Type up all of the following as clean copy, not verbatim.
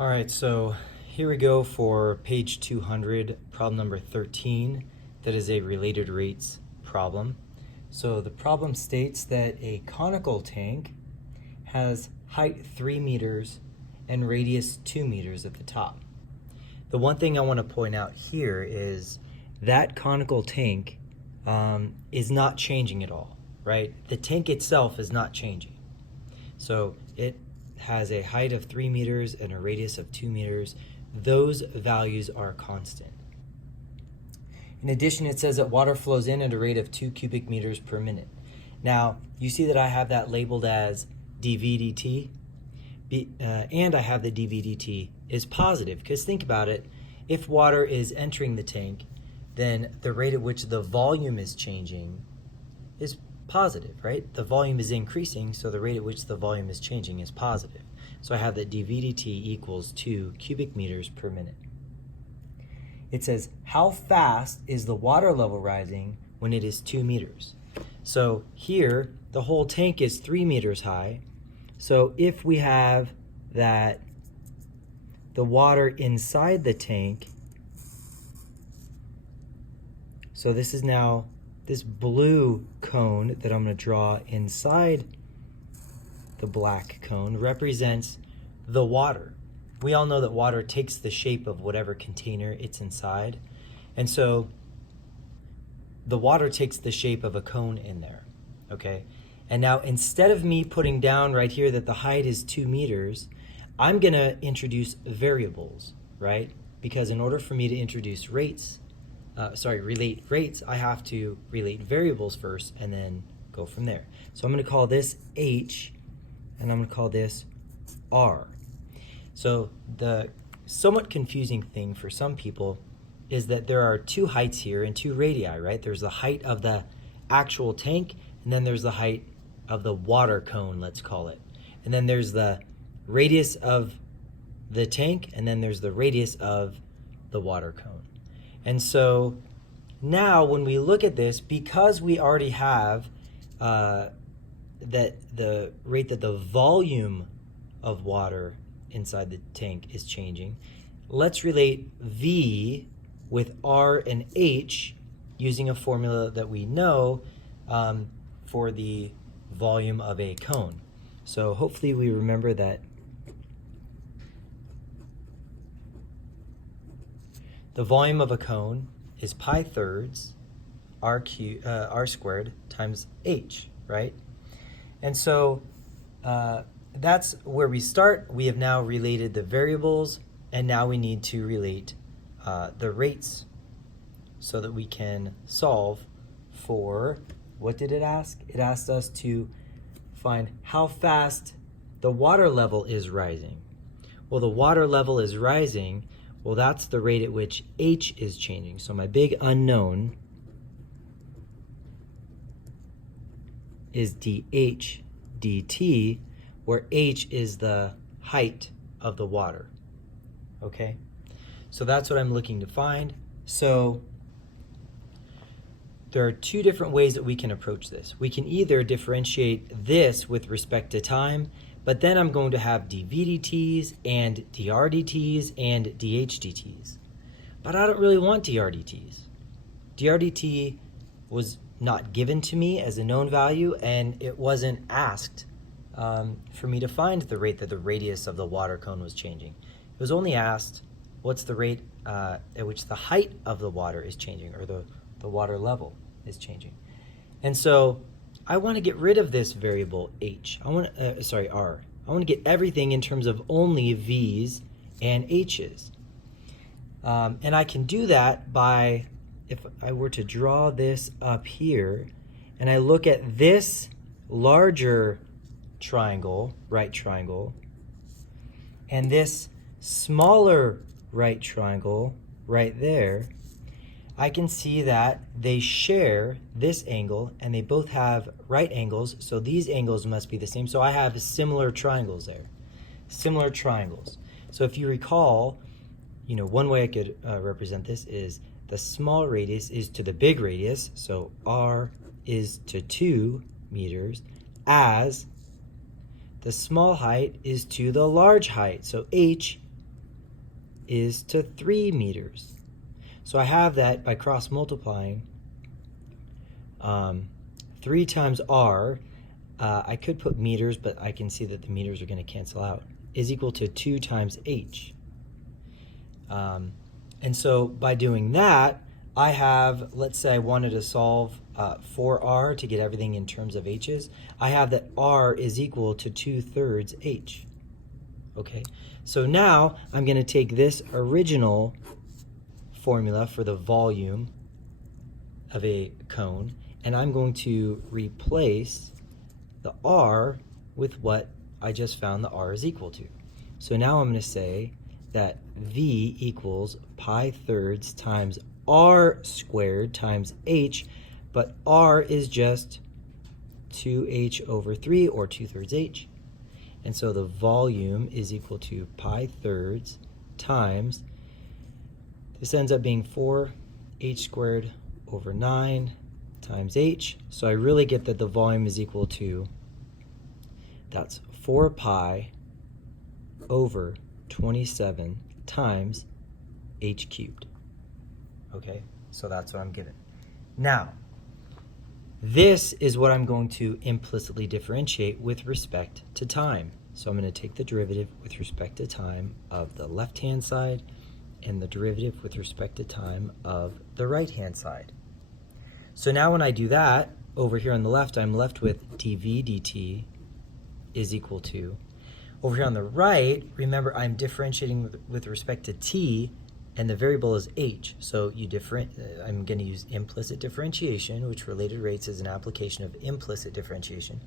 All right, so here we go for page 200, problem number 13. That is a related rates problem. So the problem states that a conical tank has height 3 meters and radius 2 meters at the top. The one thing I want to point out here is that conical tank is not changing at all, right? The tank itself is not changing. So it has a height of 3 meters and a radius of 2 meters. Those values are constant. In addition, it says that water flows in at a rate of 2 cubic meters per minute. Now, you see that I have that labeled as dV dt, and I have the dV dt is positive, because think about it, if water is entering the tank, then the rate at which the volume is changing is positive, right? The volume is increasing, so the rate at which the volume is changing is positive. So I have that dV dt equals 2 cubic meters per minute. It says, how fast is the water level rising when it is 2 meters? So here, the whole tank is 3 meters high. So if we have that the water inside the tank, so this is now this blue cone that I'm going to draw inside the black cone represents the water. We all know that water takes the shape of whatever container it's inside. And so the water takes the shape of a cone in there, okay? And now instead of me putting down right here that the height is 2 meters, I'm going to introduce variables, right? Because in order for me to introduce relate rates, I have to relate variables first and then go from there. So I'm going to call this H and I'm going to call this R. So the somewhat confusing thing for some people is that there are 2 heights here and 2 radii, right? There's the height of the actual tank, and then there's the height of the water cone, let's call it. And then there's the radius of the tank, and then there's the radius of the water cone. And so now when we look at this, because we already have that the rate that the volume of water inside the tank is changing, let's relate V with R and H using a formula that we know for the volume of a cone. So hopefully we remember that the volume of a cone is pi thirds r squared times h, right? And so that's where we start. We have now related the variables, and now we need to relate the rates so that we can solve for, what did it ask? It asked us to find how fast the water level is rising. Well, the water level is rising. Well, that's the rate at which h is changing. So my big unknown is dH dt, where h is the height of the water. Okay? So that's what I'm looking to find. So there are 2 different ways that we can approach this. We can either differentiate this with respect to time, but then I'm going to have dV dt's and dr dt's and dH dt's. But I don't really want dr dt's. Dr dt was not given to me as a known value, and it wasn't asked for me to find the rate that the radius of the water cone was changing. It was only asked what's the rate at which the height of the water is changing, or the water level is changing. And so I want to get rid of this variable h. R. I want to get everything in terms of only v's and h's. And I can do that by, if I were to draw this up here, and I look at this larger triangle, right triangle, and this smaller right triangle right there, I can see that they share this angle, and they both have right angles, so these angles must be the same. So I have similar triangles there, similar triangles. So if you recall, one way I could represent this is the small radius is to the big radius, so R is to 2 meters, as the small height is to the large height, so H is to 3 meters. So I have that by cross multiplying 3 times r, I could put meters, but I can see that the meters are going to cancel out, is equal to 2 times h. And so by doing that, I have, let's say I wanted to solve for r to get everything in terms of h's. I have that r is equal to 2/3 h. Okay, so now I'm going to take this original formula for the volume of a cone, and I'm going to replace the r with what I just found the r is equal to. So now I'm going to say that v equals pi thirds times r squared times h, but r is just 2h over 3, or 2/3 h. And so the volume is equal to pi thirds times, this ends up being 4h squared over 9 times h. So I really get that the volume is equal to, that's 4 pi over 27 times h cubed. Okay, so that's what I'm given. Now, this is what I'm going to implicitly differentiate with respect to time. So I'm going to take the derivative with respect to time of the left-hand side and the derivative with respect to time of the right-hand side. So now when I do that, over here on the left, I'm left with dv dt is equal to, over here on the right, remember I'm differentiating with respect to t, and the variable is h. So I'm going to use implicit differentiation, which related rates is an application of implicit differentiation.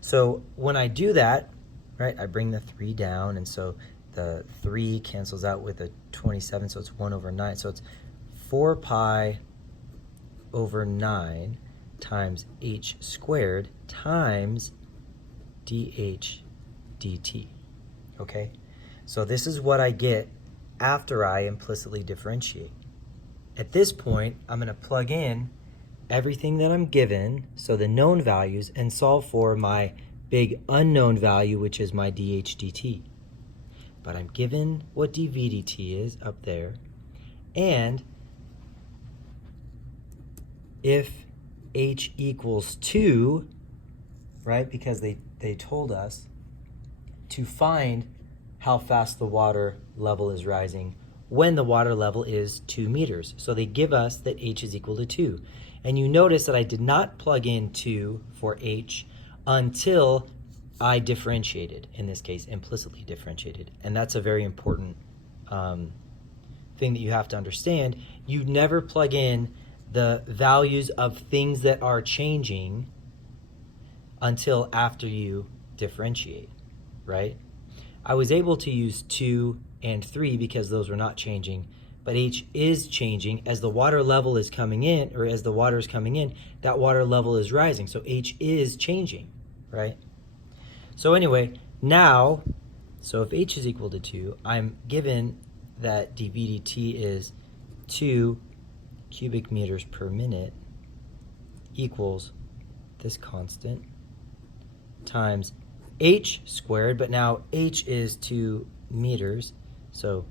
So when I do that, right, I bring the 3 down, and so the 3 cancels out with a 27, so it's 1 over 9. So it's 4 pi over 9 times h squared times dh dt. Okay, so this is what I get after I implicitly differentiate. At this point, I'm going to plug in everything that I'm given, so the known values, and solve for my big unknown value, which is my dh dt. But I'm given what dv dt is up there, and if h equals 2, right, because they told us to find how fast the water level is rising when the water level is 2 meters. So they give us that h is equal to 2. And you notice that I did not plug in 2 for h until I differentiated, in this case implicitly differentiated. And that's a very important thing that you have to understand. You never plug in the values of things that are changing until after you differentiate, right? I was able to use 2 and 3 because those were not changing, but h is changing as the water level is coming in, or as the water is coming in, that water level is rising. So h is changing, right? So anyway, now, so if h is equal to 2, I'm given that dv dt is 2 cubic meters per minute equals this constant times h squared, but now h is 2 meters, so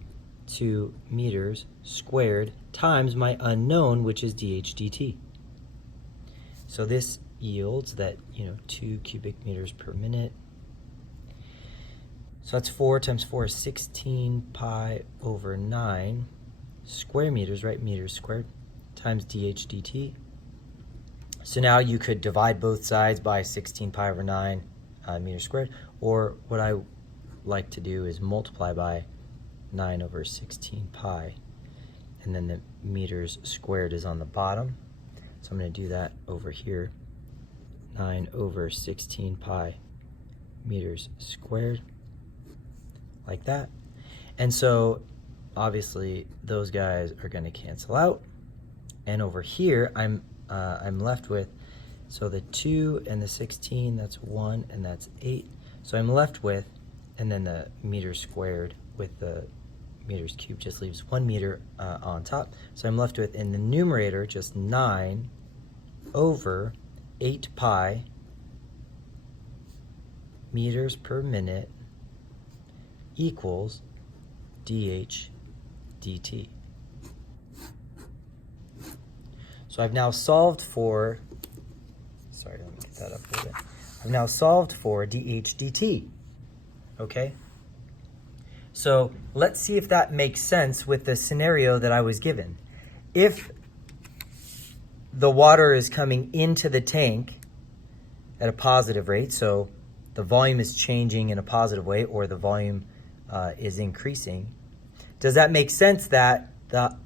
2 meters squared times my unknown, which is dh dt. So this yields that, 2 cubic meters per minute. So that's 4 times 4 is 16 pi over 9 square meters, right, meters squared, times dh dt. So now you could divide both sides by 16 pi over 9 meters squared, or what I like to do is multiply by 9 over 16 pi, and then the meters squared is on the bottom. So I'm going to do that over here, 9 over 16 pi meters squared, like that. And so obviously those guys are going to cancel out, and over here I'm left with, so the 2 and the 16, that's 1 and that's 8. So I'm left with, and then the meters squared with the meters cubed just leaves 1 meter on top. So I'm left with, in the numerator, just 9 over 8 pi meters per minute equals dh dt. So I've now solved for, sorry, let me get that up a little bit. I've now solved for dH dt, okay? So let's see if that makes sense with the scenario that I was given. If the water is coming into the tank at a positive rate, so the volume is changing in a positive way, or the volume is increasing, does that make sense that the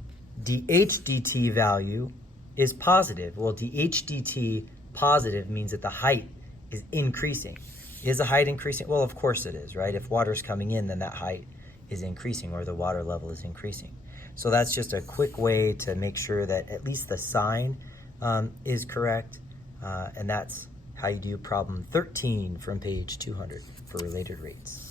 dH dt value is positive? Well, dH dt positive means that the height is increasing. Is the height increasing? Well, of course it is, right? If water is coming in, then that height is increasing, or the water level is increasing. So that's just a quick way to make sure that at least the sign is correct, and that's how you do problem 13 from page 200 for related rates.